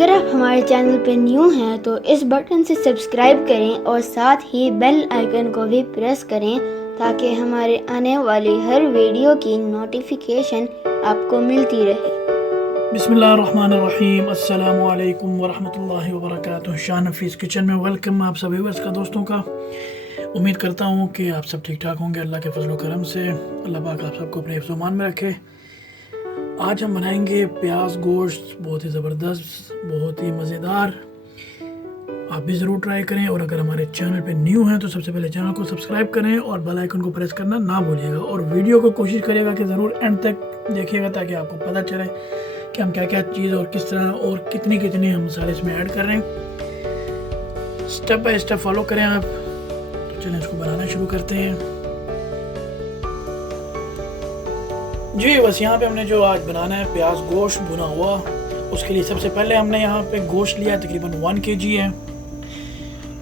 अगर आप हमारे चैनल पर न्यू हैं तो इस बटन से सब्सक्राइब करें और साथ ही बेल आइकन को भी प्रेस करें ताकि हमारे आने वाली हर वीडियो की नोटिफिकेशन आपको मिलती रहे। बिस्मिल्लाहिर्रहमानिर्रहीम, अस्सलामु अलैकुम वरहमतुल्लाहि वबरकातुहू। शान हफीज़ किचन में वेलकम आप सभी वर्ष का दोस्तों का। उम्मीद करता हूँ कि आप सब ठीक ठाक होंगे। अल्लाह के फजल करम से अल्लाह पाक आप सबको अपने हिफ्ज़-ओ-मान में रखे। आज हम बनाएंगे प्याज गोश्त, बहुत ही ज़बरदस्त, बहुत ही मज़ेदार। आप भी ज़रूर ट्राई करें और अगर हमारे चैनल पे न्यू हैं तो सबसे पहले चैनल को सब्सक्राइब करें और बेल आइकन को प्रेस करना ना भूलिएगा और वीडियो को कोशिश करिएगा कि ज़रूर एंड तक देखिएगा ताकि आपको पता चले कि हम क्या क्या चीज़ और किस तरह और कितनी कितनी हम मसाले इसमें ऐड कर रहे हैं। स्टेप बाय स्टेप फॉलो करें आप। तो चलें इसको बनाना शुरू करते हैं। जी बस यहाँ पे हमने जो आज बनाना है प्याज गोश्त भुना हुआ, उसके लिए सबसे पहले हमने यहाँ पे गोश्त लिया तकरीबन 1 kg है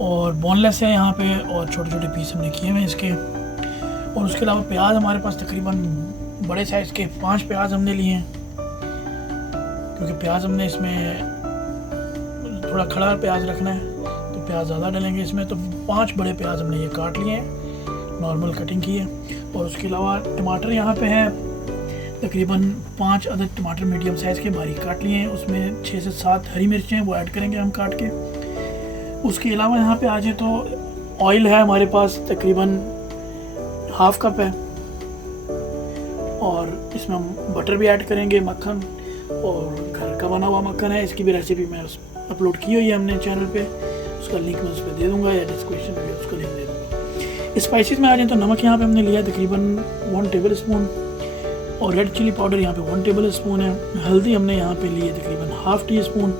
और बोनलेस है यहाँ पे और छोटे छोटे पीस हमने किए हुए हैं इसके। और उसके अलावा प्याज हमारे पास तकरीबन बड़े साइज़ के 5 प्याज हमने लिए हैं क्योंकि प्याज हमने इसमें थोड़ा खड़ा प्याज रखना है तो प्याज ज़्यादा डालेंगे इसमें। तो 5 बड़े प्याज हमने ये काट लिए हैं, नॉर्मल कटिंग की है। और उसके अलावा टमाटर यहाँ पे हैं तकरीबन 5 अदद टमाटर मीडियम साइज़ के बारीक काट लिए हैं। उसमें 6 से 7 हरी मिर्चें वो ऐड करेंगे हम काट के। उसके अलावा यहाँ पे आ जाए तो ऑयल है हमारे पास तकरीबन 1/2 कप है और इसमें हम बटर भी ऐड करेंगे, मक्खन, और घर का बना हुआ मक्खन है। इसकी भी रेसिपी मैं अपलोड की हुई है हमने चैनल पे, उसका लिंक मैं उस पर दे दूँगा या डिस्क्रिप्शन में उसका लिंक दे दूँगा। स्पाइसेस में आ जाए तो नमक यहाँ पे हमने लिया तकरीबन 1 टेबल स्पून और रेड चिली पाउडर यहाँ पे 1 टेबल स्पून है। हल्दी हमने यहाँ पे लिए तकरीबन 1/2 टीस्पून।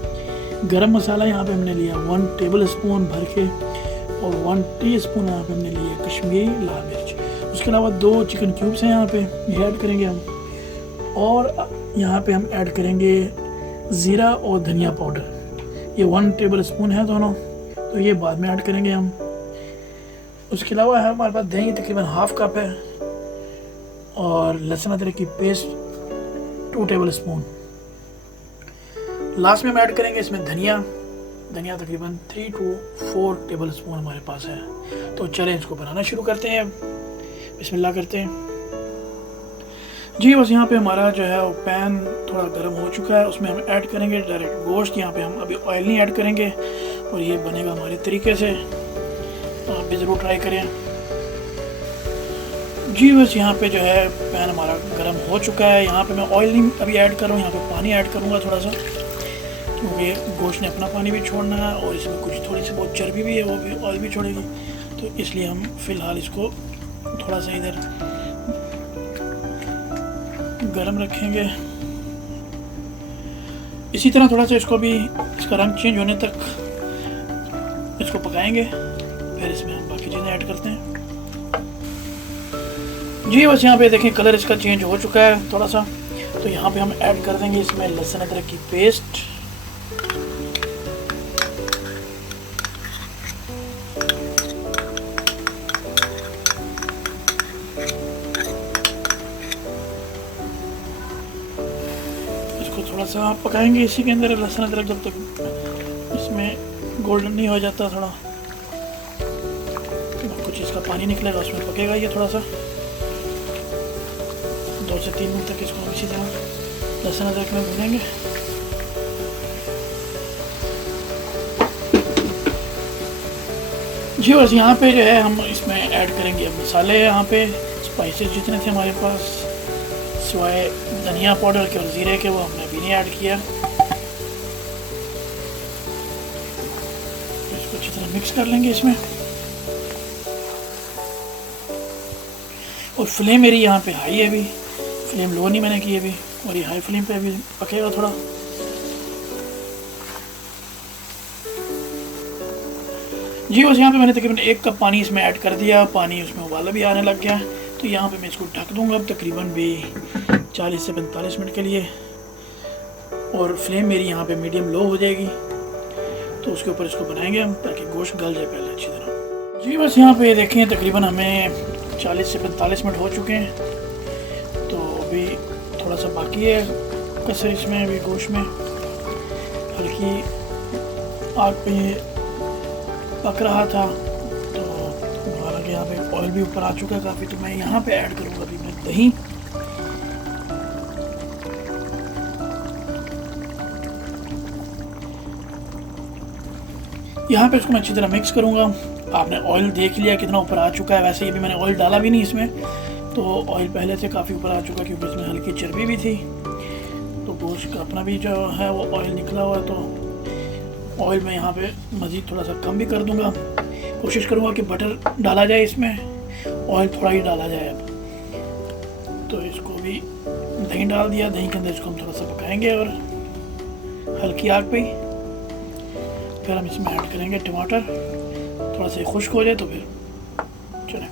गरम मसाला यहाँ पे हमने लिया 1 टेबल स्पून भर के और 1 टीस्पून यहाँ पे हमने लिया कश्मीरी लाल मिर्च। उसके अलावा 2 चिकन क्यूब्स हैं यहाँ पे, ये ऐड करेंगे हम। और यहाँ पे हम ऐड करेंगे ज़ीरा और धनिया पाउडर, ये 1 टेबल स्पून है दोनों, तो ये बाद में ऐड करेंगे हम। उसके अलावा है हमारे पास दही तकरीबन 1/2 कप है और लहसुन अदरक की पेस्ट 2 टेबल स्पून। लास्ट में हम ऐड करेंगे इसमें धनिया तकरीबन 3 to 4 टेबल स्पून हमारे पास है। तो चलें इसको बनाना शुरू करते हैं, बिस्मिल्लाह करते हैं। जी बस यहाँ पे हमारा जो है वो पैन थोड़ा गर्म हो चुका है, उसमें हम ऐड करेंगे डायरेक्ट गोश्त। यहाँ पे हम अभी ऑयल नहीं ऐड करेंगे और ये बनेगा हमारे तरीके से, तो आप भी ज़रूर ट्राई करें। जी बस यहाँ पे जो है पैन हमारा गर्म हो चुका है। यहाँ पे मैं ऑयल नहीं अभी ऐड कर रहा हूँ, यहाँ पे पानी ऐड करूँगा थोड़ा सा, क्योंकि गोश्त ने अपना पानी भी छोड़ना है और इसमें कुछ थोड़ी सी बहुत चर्बी भी है, वो भी ऑयल भी छोड़ेगी। तो इसलिए हम फ़िलहाल इसको थोड़ा सा इधर गरम रखेंगे। इसी तरह थोड़ा सा इसको भी इसका रंग चेंज होने तक इसको पकाएंगे, फिर इसमें हम बाकी चीज़ें ऐड करते हैं। जी बस यहाँ पे देखें कलर इसका चेंज हो चुका है थोड़ा सा, तो यहाँ पे हम ऐड कर देंगे इसमें लहसुन अदरक की पेस्ट। इसको थोड़ा सा पकाएंगे इसी के अंदर लहसुन अदरक जब तक इसमें गोल्डन नहीं हो जाता थोड़ा, कुछ इसका पानी निकलेगा उसमें पकेगा ये थोड़ा सा। 2 से 3 मिनट तक इसको हम इसी तरह लहसुन अदरक में भूनेंगे। जी बस यहाँ पे जो है हम इसमें ऐड करेंगे मसाले। यहाँ पे स्पाइसेस जितने थे हमारे पास सिवाय धनिया पाउडर के और ज़ीरे के, वो हमने अभी नहीं ऐड किया। इसको अच्छी तरह मिक्स कर लेंगे इसमें। और फ्लेम मेरी यहाँ पे हाई है, अभी फ्लेम लो नहीं मैंने की अभी, और ये हाई फ्लेम पे अभी पकेगा थोड़ा। जी बस यहाँ पे मैंने तकरीबन 1 कप पानी इसमें ऐड कर दिया। पानी उसमें उबाला भी आने लग गया, तो यहाँ पे मैं इसको ढक दूँगा अब तकरीबन भी 40 से 45 मिनट के लिए। और फ्लेम मेरी यहाँ पे मीडियम लो हो जाएगी, तो उसके ऊपर इसको बनाएंगे हम ताकि गोश्त गल जाए पहले अच्छी तरह। जी बस यहाँ पे देखें तकरीबन हमें 40 से 45 मिनट हो चुके हैं, तो अभी थोड़ा सा बाकी है कसर इसमें, अभी गोश्त में हल्की आग पे ये पक रहा था, तो हालांकि यहाँ पे ऑयल भी ऊपर आ चुका है काफ़ी। तो मैं यहाँ पे ऐड करूँगा अभी मैं दही। यहाँ पे इसको मैं अच्छी तरह मिक्स करूँगा। आपने ऑयल देख लिया कितना ऊपर आ चुका है। वैसे ये भी मैंने ऑयल डाला भी नहीं इसमें, तो ऑयल पहले से काफ़ी ऊपर आ चुका क्योंकि इसमें हल्की चर्बी भी थी। तो गोश्त का अपना भी जो है वो ऑयल निकला हुआ है, तो ऑयल मैं यहाँ पे मज़ीद थोड़ा सा कम भी कर दूँगा। कोशिश करूँगा कि बटर डाला जाए इसमें, ऑयल थोड़ा ही डाला जाए। अब तो इसको भी दही डाल दिया। दही के अंदर इसको हम थोड़ा सा पकाएंगे और हल्की आग पे। फिर हम इसमें ऐड करेंगे टमाटर। थोड़ा सा खुश्क हो जाए तो फिर चलें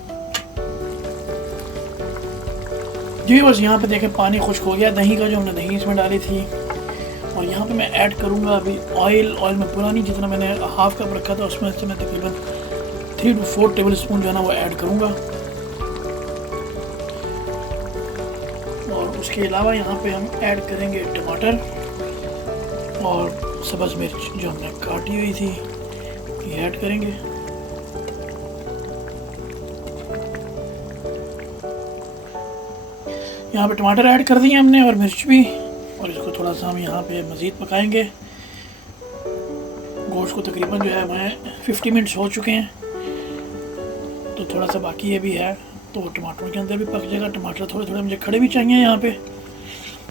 जी। बस यहाँ पे देखें पानी खुश्क हो गया दही का, जो हमने दही इसमें डाली थी। और यहाँ पे मैं ऐड करूँगा अभी ऑयल। ऑयल में पुरानी जितना मैंने हाफ कप रखा था उसमें से मैं तकरीबन 3 to 4 टेबल स्पून जो है ना वो ऐड करूँगा। और उसके अलावा यहाँ पे हम ऐड करेंगे टमाटर और सब्ज़ मिर्च जो हमने काटी हुई थी, ये ऐड करेंगे। यहाँ पे टमाटर ऐड कर दिए हमने और मिर्च भी, और इसको थोड़ा सा हम यहाँ पे मज़ीद पकाएंगे। गोश्त को तकरीबन जो है मैं 50 मिनट्स हो चुके हैं, तो थोड़ा सा बाकी ये भी है, तो टमाटरों के अंदर भी पक जाएगा। टमाटर थोड़े थोड़े मुझे खड़े भी चाहिए यहाँ पे।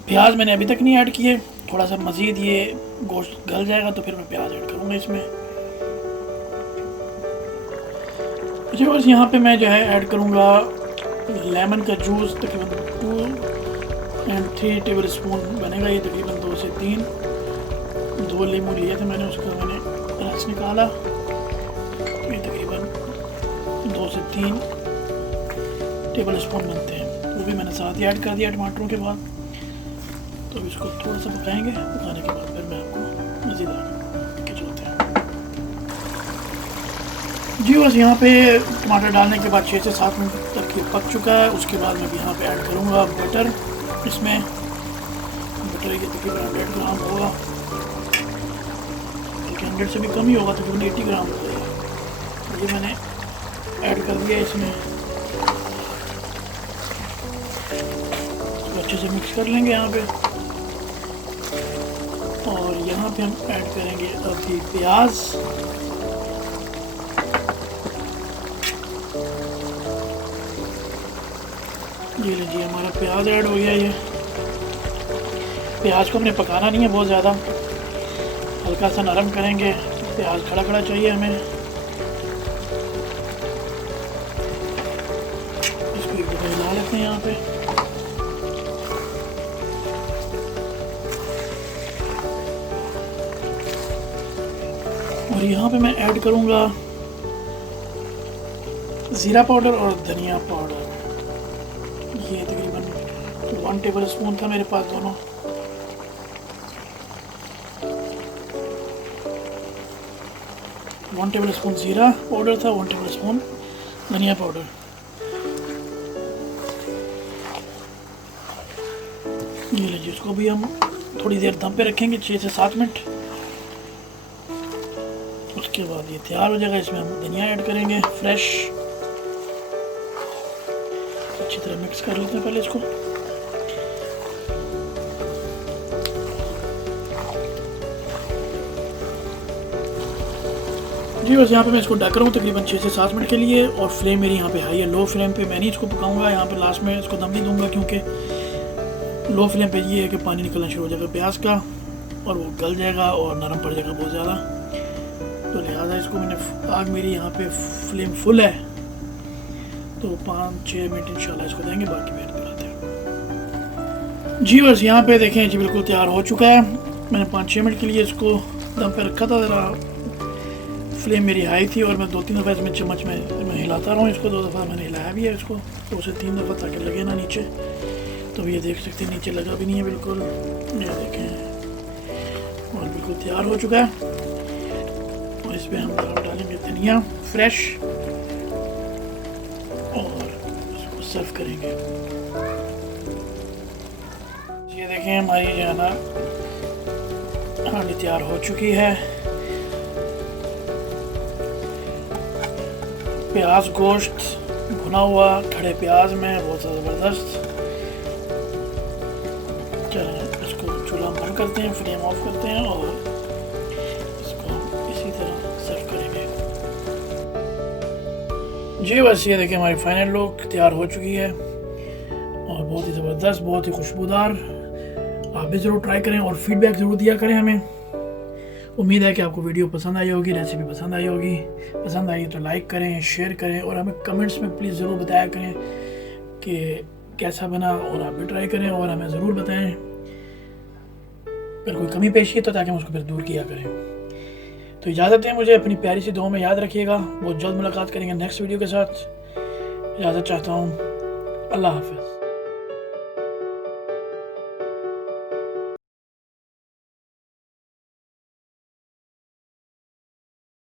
प्याज मैंने अभी तक नहीं ऐड किए, थोड़ा सा मज़ीद ये गोश्त गल जाएगा तो फिर मैं प्याज ऐड करूँगा इसमें। अच्छा, बस यहाँ पे मैं जो है ऐड करूँगा लेमन का जूस, तकरीबन 2 and 3 टेबल स्पून बनेगा ये, तकरीबन 2 से 3। 2 लीमू लिए थे मैंने, उसका मैंने रस निकाला। ये तकरीबन 2 से 3 टेबल स्पून बनते हैं, वो भी मैंने साथ ही ऐड कर दिया टमाटरों के बाद। तो अब इसको थोड़ा सा पकाएंगे। पकाने के बाद फिर मैं आपको मज़ीद आगे चलते हैं जी। बस यहाँ पे टमाटर डालने के बाद 6 से 7 मिनट तक ये पक चुका है। उसके बाद मैं यहाँ पे ऐड करूँगा बटर। इसमें बटर ये तकरीबन 100 ग्राम होगा, बल्कि 100 से भी कम ही होगा, तकरीबन 80 ग्राम होगा। ये मैंने ऐड कर दिया इसमें। तो अच्छे से मिक्स कर लेंगे यहाँ पे। और यहाँ पे हम ऐड करेंगे अभी प्याज। ये लीजिए हमारा प्याज ऐड हो गया। ये प्याज को हमने पकाना नहीं है बहुत ज़्यादा, हल्का सा नरम करेंगे। प्याज खड़ा खड़ा चाहिए हमें। इसको एक दफ़ा हिला लेते हैं यहाँ पे। और यहाँ पे मैं ऐड करूँगा ज़ीरा पाउडर और धनिया पाउडर। ये तकरीबन 1 टेबल स्पून था मेरे पास दोनों। वन टेबल स्पून ज़ीरा पाउडर था, 1 टेबल स्पून धनिया पाउडर। ये लीजिए, इसको भी हम थोड़ी देर दम पे रखेंगे, 6 से 7 मिनट। उसके बाद ये तैयार हो जाएगा। इसमें हम धनिया ऐड करेंगे फ्रेश। अच्छी तरह मिक्स कर लेते हैं पहले इसको। जी बस यहाँ पे मैं इसको ढक रहा हूँ तकरीबन 6 से 7 मिनट के लिए। और फ्लेम मेरी यहाँ पे हाई है, लो फ्लेम पे मैं नहीं इसको पकाऊंगा। यहाँ पे लास्ट में इसको दम नहीं दूंगा, क्योंकि लो फ्लेम पे ये है कि पानी निकलना शुरू हो जाएगा प्याज का और वो गल जाएगा और नरम पड़ जाएगा बहुत ज़्यादा। तो लिहाजा इसको मैंने, आग मेरी यहाँ पे फ्लेम फुल है, तो 5-6 मिनट इंशाल्लाह इसको देंगे, बाकी वेट कराते हैं जी। बस यहाँ पे देखें जी, बिल्कुल तैयार हो चुका है। मैंने 5-6 मिनट के लिए इसको दम पे रखा था। ज़रा फ्लेम मेरी हाई थी और मैं 2-3 दफ़ा इसमें चम्मच में हिलाता रहा हूँ इसको। 2 दफ़ा मैंने हिलाया भी है इसको, 2 से 3 दफ़ा, ताकि लगे ना नीचे। तो ये देख सकते हैं नीचे लगा भी नहीं है बिल्कुल, ये देखें। और बिल्कुल तैयार हो चुका है। और इस पर हम डालेंगे धनिया फ्रेश और इसको सर्व करेंगे। ये देखें हमारी जो है ना हांडी तैयार हो चुकी है। प्याज गोश्त भुना हुआ खड़े प्याज में बहुत ज़बरदस्त। चलें इसको चूल्हा बंद करते हैं, फ्लेम ऑफ करते हैं और इसको इसी तरह सर्व करेंगे। जी बस ये देखिए हमारी फाइनल लुक तैयार हो चुकी है और बहुत ही ज़बरदस्त, बहुत ही खुशबूदार। आप भी ज़रूर ट्राई करें और फीडबैक ज़रूर दिया करें हमें। उम्मीद है कि आपको वीडियो पसंद आई होगी, रेसिपी पसंद आई होगी। पसंद आई तो लाइक करें, शेयर करें और हमें कमेंट्स में प्लीज़ ज़रूर बताया करें कि कैसा बना और आप भी ट्राई करें और हमें ज़रूर बताएं अगर कोई कमी पेशी है तो, ताकि हम उसको फिर दूर किया करें। तो इजाज़त है मुझे, अपनी प्यारी सी दुआ में याद रखिएगा। बहुत जल्द मुलाकात करेंगे नेक्स्ट वीडियो के साथ। इजाज़त चाहता हूँ, अल्लाह हाफ़िज़।